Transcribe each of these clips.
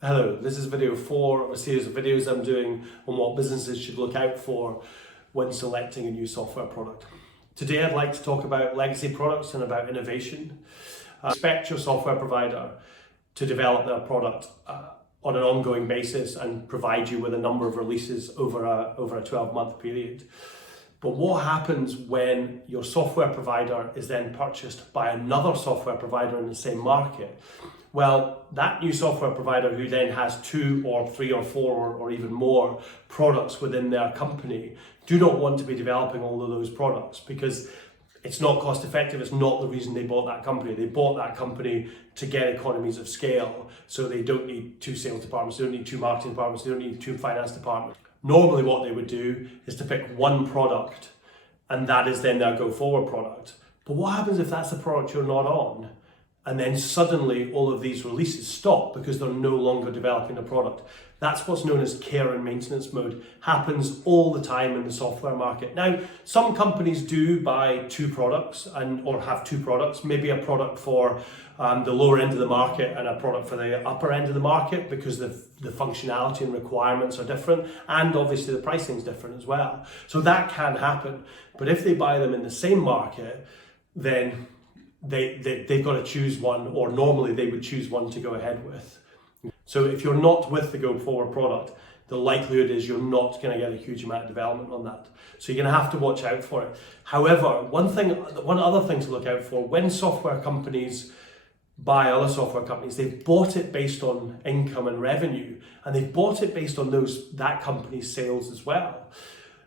Hello, this is video 4 of a series of videos I'm doing on what businesses should look out for when selecting a new software product. Today I'd like to talk about legacy products and about innovation. Expect your software provider to develop their product on an ongoing basis and provide you with a number of releases over a 12-month period. But what happens when your software provider is then purchased by another software provider in the same market? Well, that new software provider who then has 2 or 3 or 4 or even more products within their company do not want to be developing all of those products because it's not cost effective. It's not the reason they bought that company. They bought that company to get economies of scale. So they don't need 2 sales departments, they don't need 2 marketing departments, they don't need 2 finance departments. Normally what they would do is to pick one product and that is then their go forward product. But what happens if that's the product you're not on? And then suddenly all of these releases stop because they're no longer developing the product. That's what's known as care and maintenance mode. Happens all the time in the software market. Now, some companies do buy 2 products or have 2 products, maybe a product for the lower end of the market and a product for the upper end of the market because the functionality and requirements are different, and obviously the pricing is different as well. So that can happen. But if they buy them in the same market, then they've got to choose one, or normally they would choose one to go ahead with. So if you're not with the go forward product, the likelihood is you're not going to get a huge amount of development on that. So you're going to have to watch out for it. However, one other thing to look out for, when software companies buy other software companies, they've bought it based on income and revenue, and they've bought it based on that company's sales as well.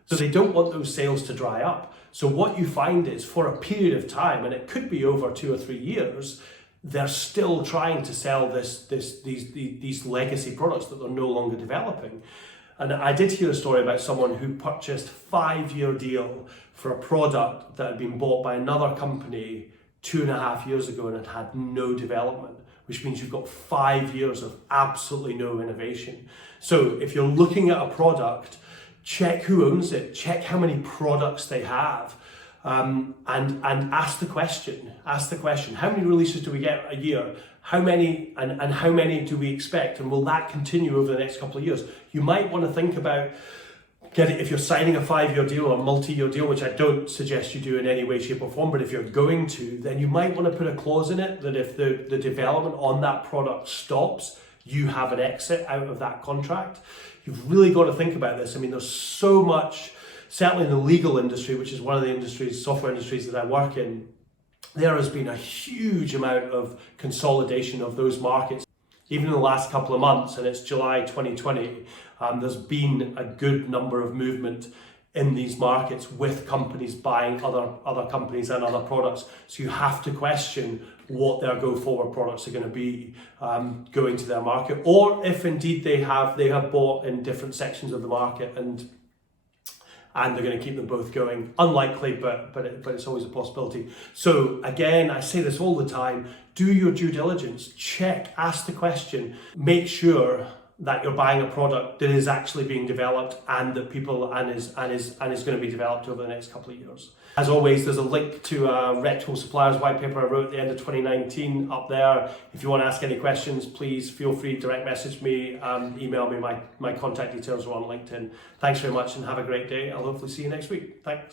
So they don't want those sales to dry up. So what you find is, for a period of time, and it could be over 2 or 3 years, they're still trying to sell these legacy products that they're no longer developing. And I did hear a story about someone who purchased a 5-year deal for a product that had been bought by another company 2.5 years ago and had no development, which means you've got 5 years of absolutely no innovation. So if you're looking at a product, check who owns it, check how many products they have, and ask the question, how many releases do we get a year? How many and how many do we expect? And will that continue over the next couple of years? You might want to think about if you're signing a 5-year deal or a multi-year deal, which I don't suggest you do in any way, shape or form, but if you're going to, then you might want to put a clause in it that if the development on that product stops, you have an exit out of that contract. You've really got to think about this. I mean, there's so much, certainly in the legal industry, which is one of the software industries that I work in, there has been a huge amount of consolidation of those markets. Even in the last couple of months, and it's July 2020, there's been a good number of movement in these markets with companies buying other companies and other products. So you have to question what their go forward products are going to be going to their market, or if indeed they have bought in different sections of the market and they're going to keep them both going. Unlikely, but it's always a possibility. So again, I say this all the time, do your due diligence, check, ask the question, make sure that you're buying a product that is actually being developed and that is going to be developed over the next couple of years. As always, there's a link to a Reputable Suppliers white paper I wrote at the end of 2019 up there. If you want to ask any questions, please feel free to direct message me, email me. My contact details are on LinkedIn. Thanks very much and have a great day. I'll hopefully see you next week. Thanks.